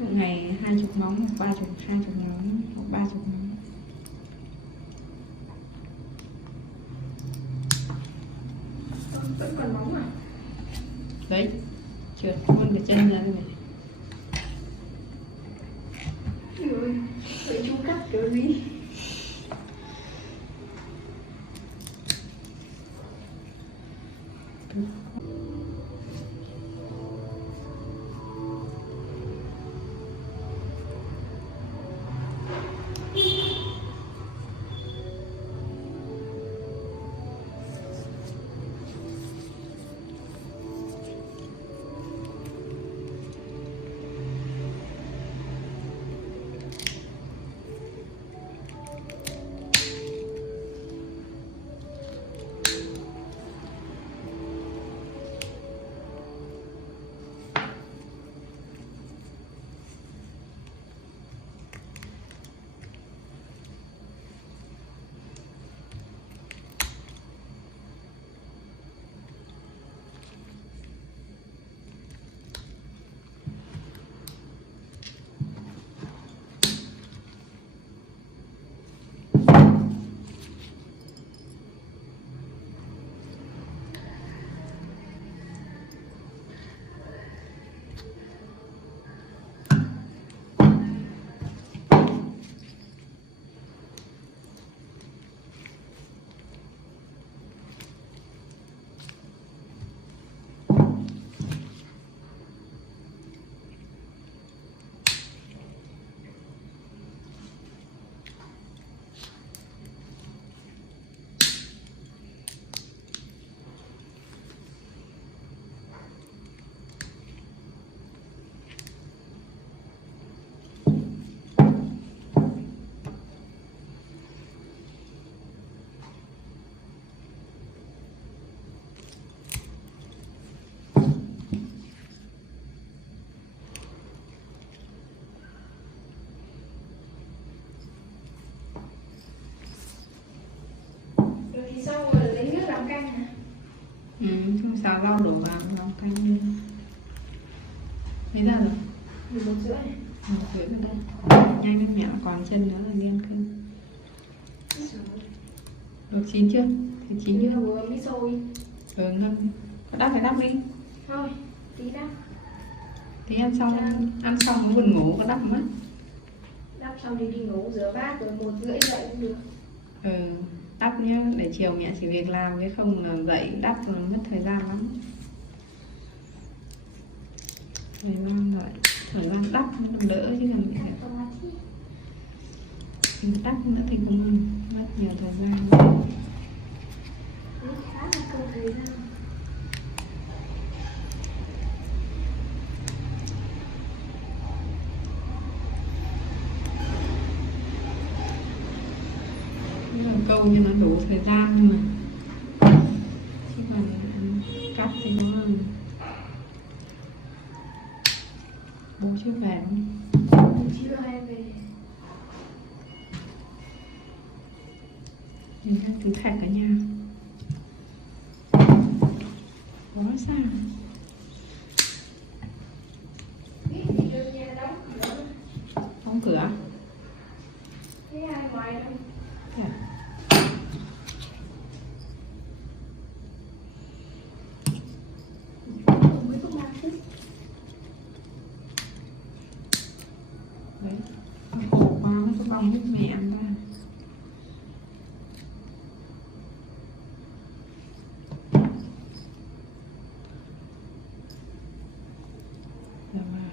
một ngày 20 móng hoặc 30, 20 móng hoặc 30 móng. Vẫn còn móng à? Đấy, trượt luôn cái chân ra này. Ui, vậy chú cắt kiểu gì? Thì xong rồi lấy nước làm canh hả? Không sao lau đổ vào làm canh đi. Thế ra rồi. 11:30. 1:30 bên đây. Nhanh lên mẹ còn chân nữa là nghiêng canh. Luộc chín chưa? Thì chín Như chưa? là vừa mới sôi. Ngâm. Có đắp phải đắp đi. Thôi, tí đắp. Thế ăn xong nó buồn ngủ có đắp mất. Đắp xong thì đi ngủ rửa bát rồi 1:30 dậy cũng được. Đắp nhá, để chiều mẹ chỉ việc làm cái không là dậy đắp là mất thời gian lắm. Thời gian đắp nó đỡ chứ còn mẹ đắp nữa thì cũng mất nhiều thời gian. Khá là công thời gian. Câu cho nó đủ thời gian nhưng mà chứ còn cắt thì nó bố chưa về không? Chưa hay về. Nhìn các thứ thạch cả nhà có sao đóng cửa Thế ai ngoài đâu? Dạ. Mới có 3 phút. Đấy, khổ quá nó có bong hết mẹ ăn ra.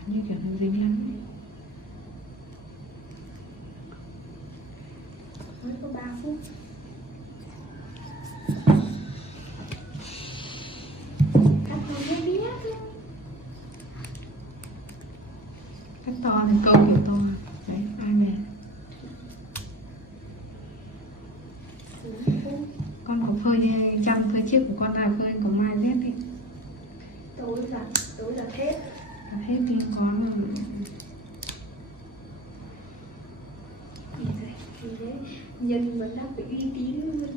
Như kiểu nó dính lắm. Mới có 3 phút. Cắt thôi mới biết. Cắt to thì câu kiểu to. Đấy, ai mẹ. Con có phơi chăm phơi chiếc của con nào phơi có mai rét đi. Tối giặt hết. Hết đi có mà. Thì đấy, nhân vẫn đang phải uy tín luôn.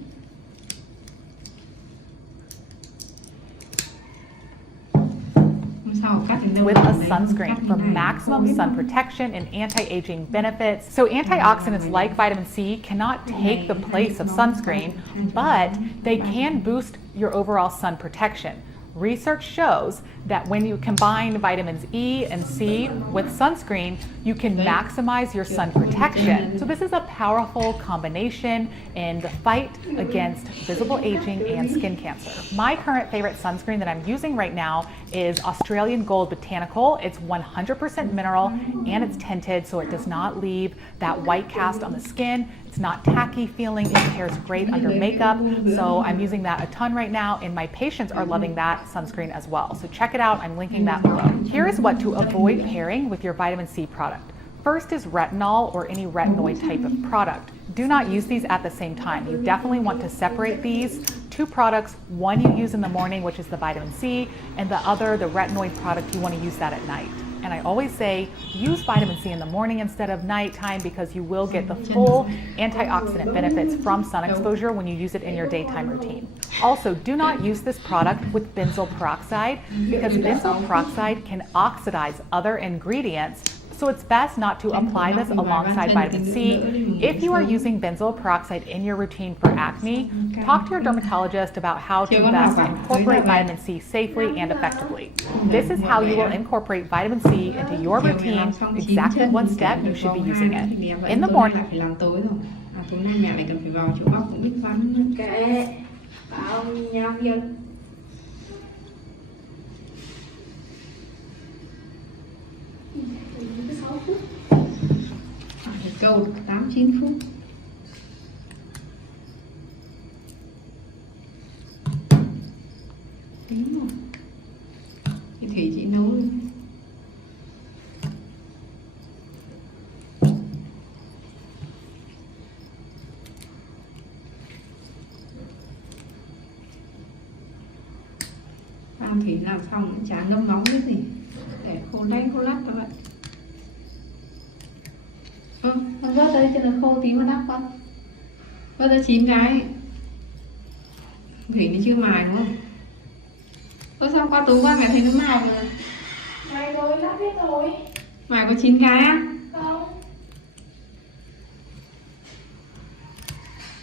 Hôm sau cắt thì with a sunscreen for maximum sun protection and anti-aging benefits. So antioxidants like vitamin C cannot take the place of sunscreen, but they can boost your overall sun protection. Research shows that when you combine vitamins E and C with sunscreen, you can maximize your sun protection. So this is a powerful combination in the fight against visible aging and skin cancer. My current favorite sunscreen that I'm using right now is Australian Gold Botanical. It's 100% mineral and it's tinted, so it does not leave that white cast on the skin. It's not tacky feeling, it pairs great under makeup. So I'm using that a ton right now, and my patients are loving that sunscreen as well. So check it out, I'm linking that below. Here is what to avoid pairing with your vitamin C product. First is retinol or any retinoid type of product. Do not use these at the same time. You definitely want to separate these two products. One you use in the morning, which is the vitamin C, and the other, the retinoid product, you want to use that at night. And I always say use vitamin C in the morning instead of nighttime because you will get the full antioxidant benefits from sun exposure when you use it in your daytime routine. Also, do not use this product with benzoyl peroxide because benzoyl peroxide can oxidize other ingredients. So it's best not to apply this alongside vitamin C. If you are using benzoyl peroxide in your routine for acne, talk to your dermatologist about how to best incorporate vitamin C safely and effectively. This is how you will incorporate vitamin C into your routine, exactly what step you should be using it. In the morning. Tối nay mẹ lại cần phải vào chỗ óc cũng biết vắn. Kệ, bảo nhau việc. Phải câu 8-9 phút. Tính rồi. Chị Thủy chị nấu luôn. Phan Thủy làm xong chả ngâm nóng cái gì. Để khô đay khô lát các bạn. Con vớt đây cho nó khô tí mà đắp con. Vớt ra 9 cái. Thủy nó chưa mài đúng không? Ơ sao qua tú qua mẹ thấy nó mài rồi. Mày rồi, lát biết rồi. Mài có 9 cái á? Không.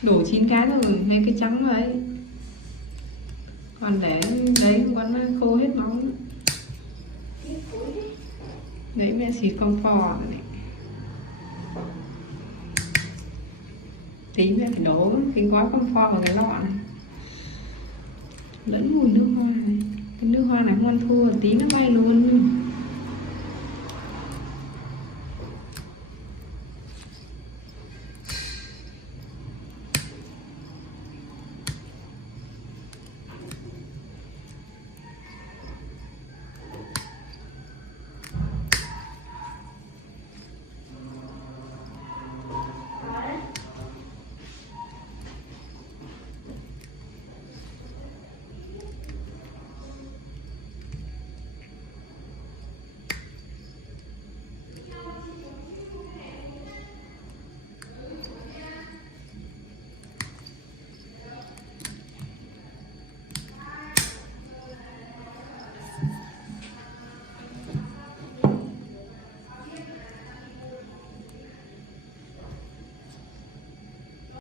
Đủ 9 cái rồi, lấy cái trắng đấy. Còn để đấy con nó khô hết máu nữa. Đấy mẹ xịt con phò rồi này. Tí mẹ phải đổ cái gói con phò vào cái lọ này. Lẫn mùi nước hoa này. Cái nước hoa này không ăn thua, tí nó bay luôn.